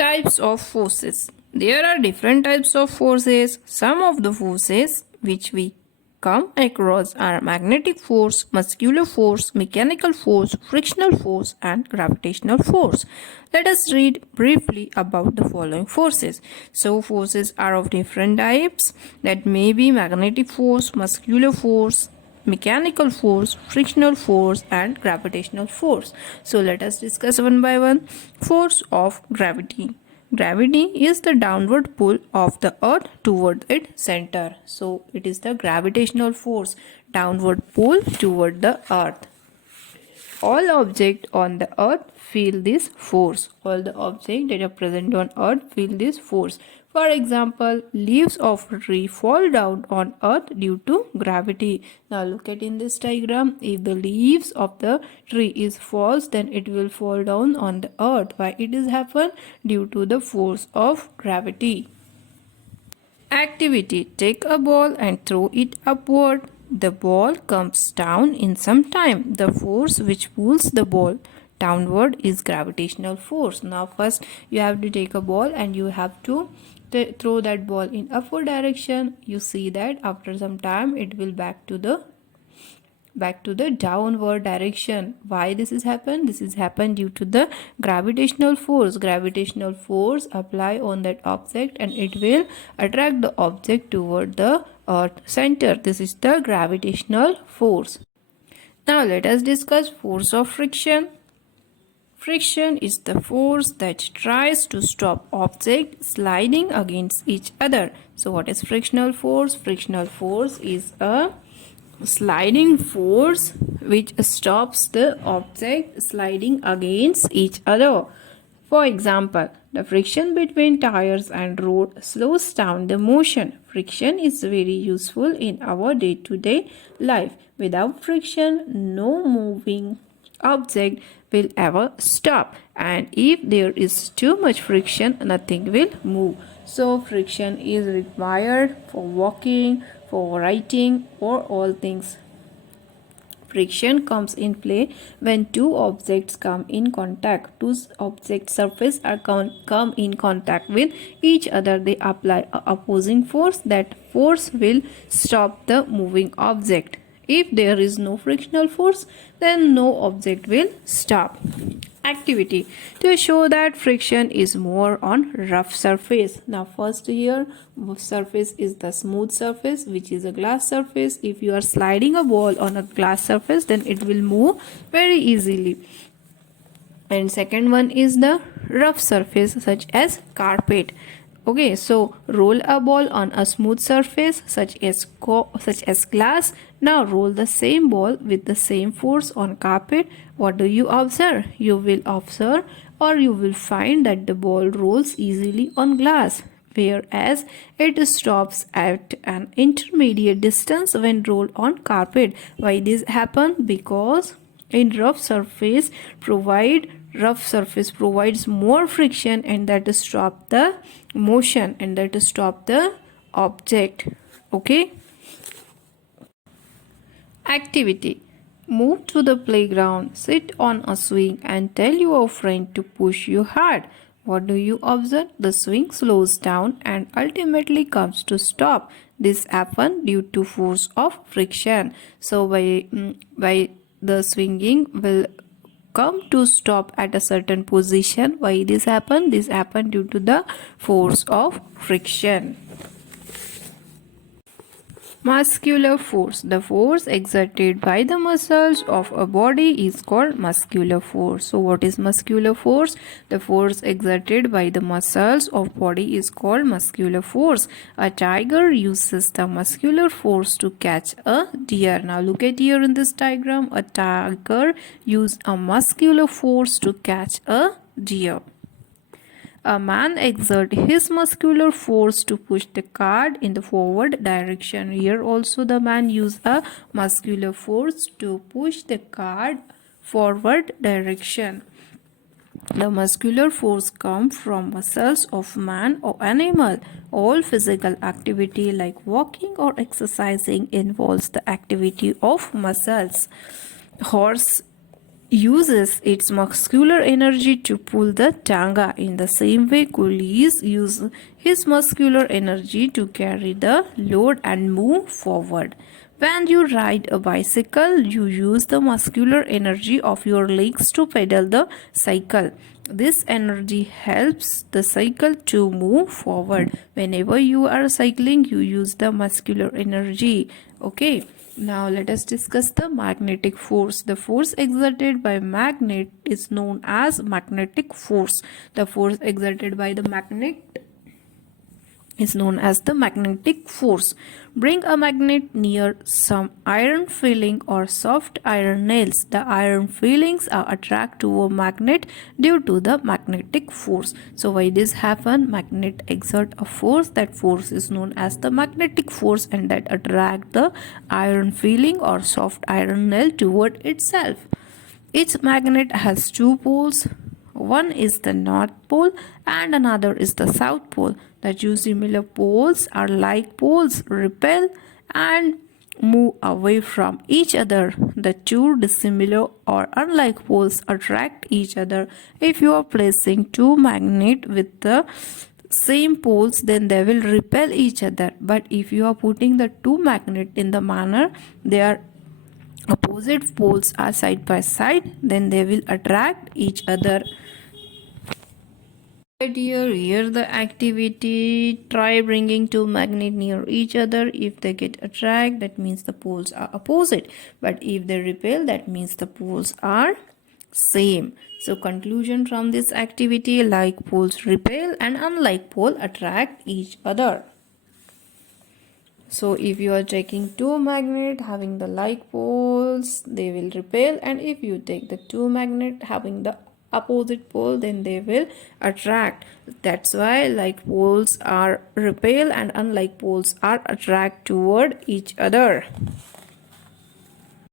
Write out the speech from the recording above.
Types of forces. There are different types of forces. Some of the forces which we come across are magnetic force, muscular force, mechanical force, frictional force, and gravitational force. Let us read briefly about the following forces. So, forces are of different types, that may be magnetic force, muscular force, mechanical force, frictional force, and gravitational force. So let us discuss one by one. Force of gravity. Gravity is the downward pull of the earth toward its center. So it is the gravitational force, downward pull toward the earth. All objects on the earth feel this force. All the objects that are present on earth feel this force. For example, leaves of a tree fall down on earth due to gravity. Now look at in this diagram. If the leaves of the tree is falls, then it will fall down on the earth. Why it is happen? Due to the force of gravity. Activity. Take a ball and throw it upward. The ball comes down in some time. The force which pulls the ball downward is gravitational force. Now first you have to take a ball and you have to throw that ball in upward direction. You see that after some time it will back to the downward direction. Why this is happened? This is happened due to the gravitational force. Gravitational force apply on that object and it will attract the object toward the earth center. This is the gravitational force. Now let us discuss force of friction. Friction is the force that tries to stop objects sliding against each other. So what is frictional force? Frictional force is a sliding force which stops the object sliding against each other. For example, the friction between tires and road slows down the motion. Friction is very useful in our day-to-day life. Without friction, no moving object will ever stop, and if there is too much friction, nothing will move. So friction is required for walking, for writing, or all things. Friction comes in play when two objects come in contact. Two object surface are come in contact with each other. They apply a opposing force. That force will stop the moving object. If there is no frictional force, then no object will stop. Activity. To show that friction is more on rough surface. Now first here, surface is the smooth surface, which is a glass surface. If you are sliding a ball on a glass surface, then it will move very easily. And second one is the rough surface, such as carpet. Okay, so roll a ball on a smooth surface such as glass. Now roll the same ball with the same force on carpet. What do you observe? You will observe or you will find that the ball rolls easily on glass, whereas it stops at an intermediate distance when rolled on carpet. Why this happen? Because in rough surface provides more friction, and that stop the motion, and that stop the object. Okay. Activity. Move to the playground, sit on a swing and tell your friend to push you hard. What do you observe? The swing slows down and ultimately comes to stop. This happens due to force of friction. So by the swinging will come to stop at a certain position. Why this happen? This happen due to the force of friction. Muscular force. The force exerted by the muscles of a body is called muscular force. So what is muscular force? The force exerted by the muscles of body is called muscular force. A tiger uses the muscular force to catch a deer. Now look at here in this diagram. A tiger uses a muscular force to catch a deer. A man exerts his muscular force to push the cart in the forward direction. Here also the man uses a muscular force to push the cart forward direction. The muscular force comes from muscles of man or animal. All physical activity like walking or exercising involves the activity of muscles. Horse uses its muscular energy to pull the tanga. In the same way, coolies use his muscular energy to carry the load and move forward. When you ride a bicycle, you use the muscular energy of your legs to pedal the cycle. This energy helps the cycle to move forward. Whenever you are cycling, you use the muscular energy. Okay. Now let us discuss the magnetic force. The force exerted by magnet is known as magnetic force. The force exerted by the magnet is known as the magnetic force. Bring a magnet near some iron filling or soft iron nails. The iron fillings are attracted to a magnet due to the magnetic force. So why this happen? Magnet exert a force. That force is known as the magnetic force, and that attract the iron filling or soft iron nail toward itself. Each magnet has two poles. One is the North Pole and another is the South Pole. The two similar poles are like poles repel and move away from each other. The two dissimilar or unlike poles attract each other. If you are placing two magnets with the same poles, then they will repel each other. But if you are putting the two magnets in the manner they are opposite poles are side by side, then they will attract each other. Here the activity, try bringing two magnets near each other. If they get attract, that means the poles are opposite, but if they repel, that means the poles are same. So conclusion from this activity, like poles repel and unlike pole attract each other. So if you are taking two magnets having the like poles, they will repel, and if you take the two magnets having the opposite pole, then they will attract. That's why like poles are repel and unlike poles are attract toward each other.